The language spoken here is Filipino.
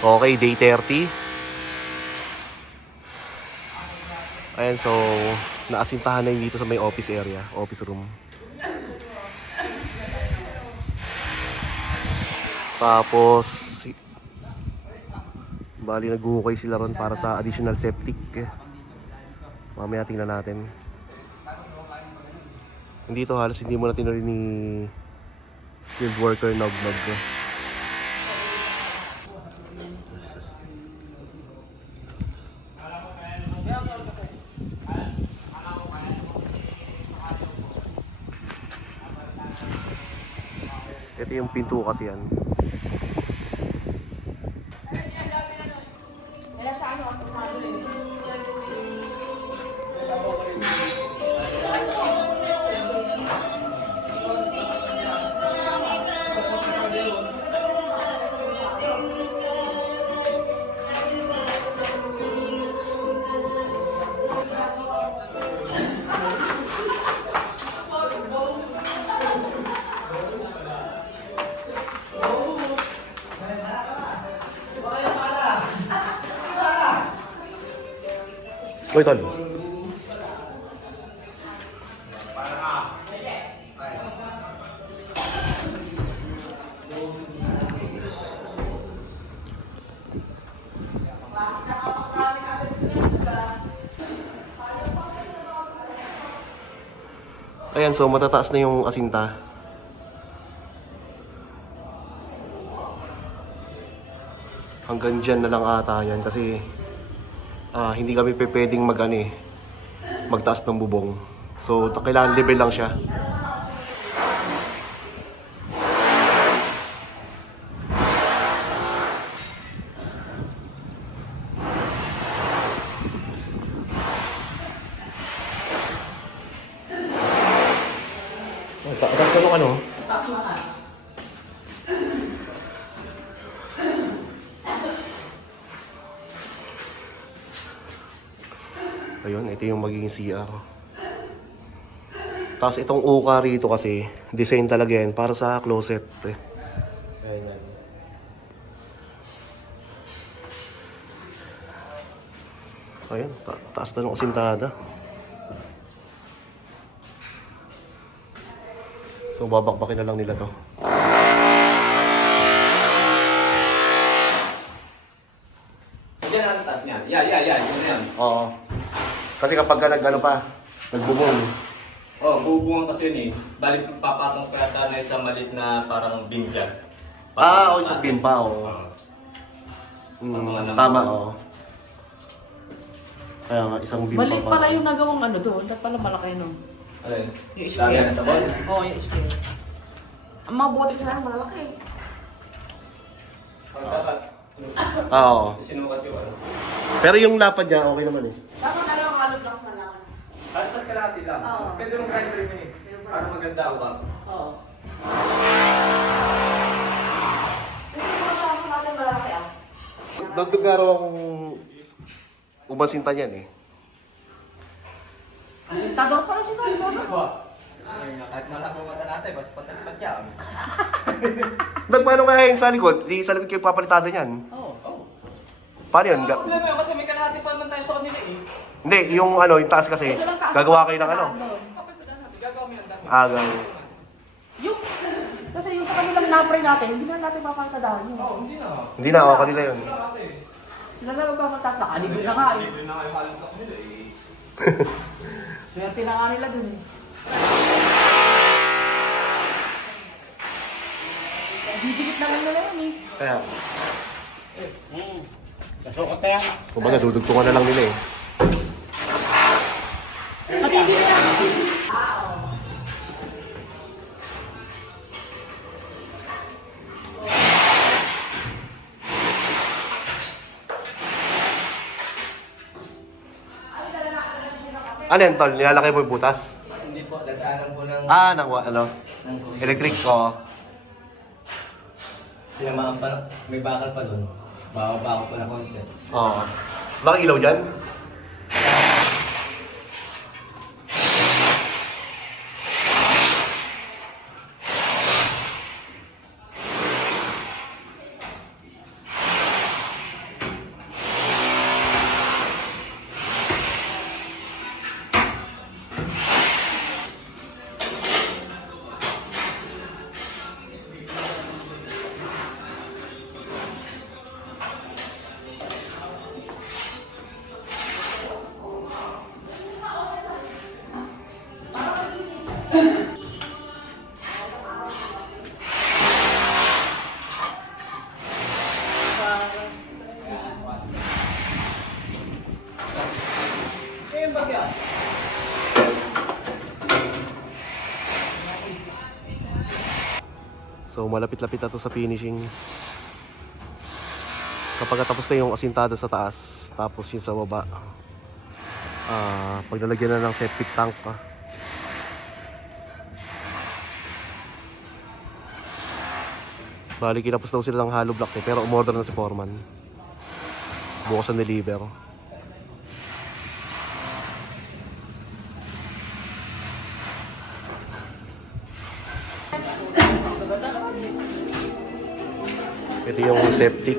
Okay, day 30. Ayan, so naasintahan na yun dito sa may office area, office room. Tapos bali naghuhukay sila ron para sa additional septic. Mamaya tingnan natin. Hindi to halos hindi mo na tinuri ni skilled worker nog. Ito yung pinto kasi yan. Uy, tol. Ayan, so matataas na yung asinta. Hanggang dyan na lang ata yan kasi hindi kami pwedeng magtaas ng bubong. So kailangan libre lang siya. Taas na ano? Taas na ka. Ayun, ito yung magiging CR. Tapos itong uka rito kasi, design talaga yan para sa closet. Ayan. Ayun, taas na ng asintada. So babakbakin na lang nila to. Diyan ang taas niya. Yan. Yan. Oo. Kasi kapag nagbubong. Bubungan kasi yun eh. Balik papatong pa yata na isang malit na parang bingga. Oo, isang bimpa, oo. Tama, oo. Kaya nga, isang bimpa. Maliit pala yung nagawang doon. Dapat pala malaki no. Alin? Yung square. Lagyan na sa ball? Oo, yung square. Ang mga bote ko sana malalaki. Dapat. Oo. Sinukat yung ano. Pero yung lapad niya, okay naman eh. Dapat dalawang kalog lang sa malakan. Sa kalahati lang. Oo. Pwede mong grinder mo eh. Para maganda ako ba? Oo. Pwede mo sa ako natin malalaki Dagdag nga raw akong umasinta niyan eh. Asintador pala si Dodo. Kahit malaki ang mata natin, basta patapat yan. Paano kaya yung sa likod? Di sa likod kayo papalitada niyan. Oo. Paano yun? Ang problema yun kasi may kalahati pa naman tayo sa kanila eh. Hindi, yung taas kasi, gagawa kayo ng Kapalitan natin, gagawa mo yan dami. agang. Kasi yung sa kanilang napray natin, hindi na natin papalitadahan yun. Oo, hindi na. Hindi na, kanila yun. Sila na magkamatak, nakalibre na nga eh. Libre na kayo kalimutan nila eh. Swerte na nga nila dun eh. Didikit na lang nila yun eh. Kaya, Kasukot na yan. kumbaga dudugtungan na lang nila eh. Matindi na yan. Ano yan, tol? Nilalaki mo yung butas? Hindi po, dadaanan po ng... Ng electric ko. Tinamaan pa, may bakal pa doon. Bababa ko pa na konti. Oo. Baka ilaw dyan? So malapit-lapit na to sa finishing. Kapag tapos na yung asintada sa taas, tapos yung sa baba, pag nalagyan na ng septic tank pa. Bali, kinapos daw sila ng hollow blocks pero umorder na si Foreman. Bukas ang deliver. Ito yung septic.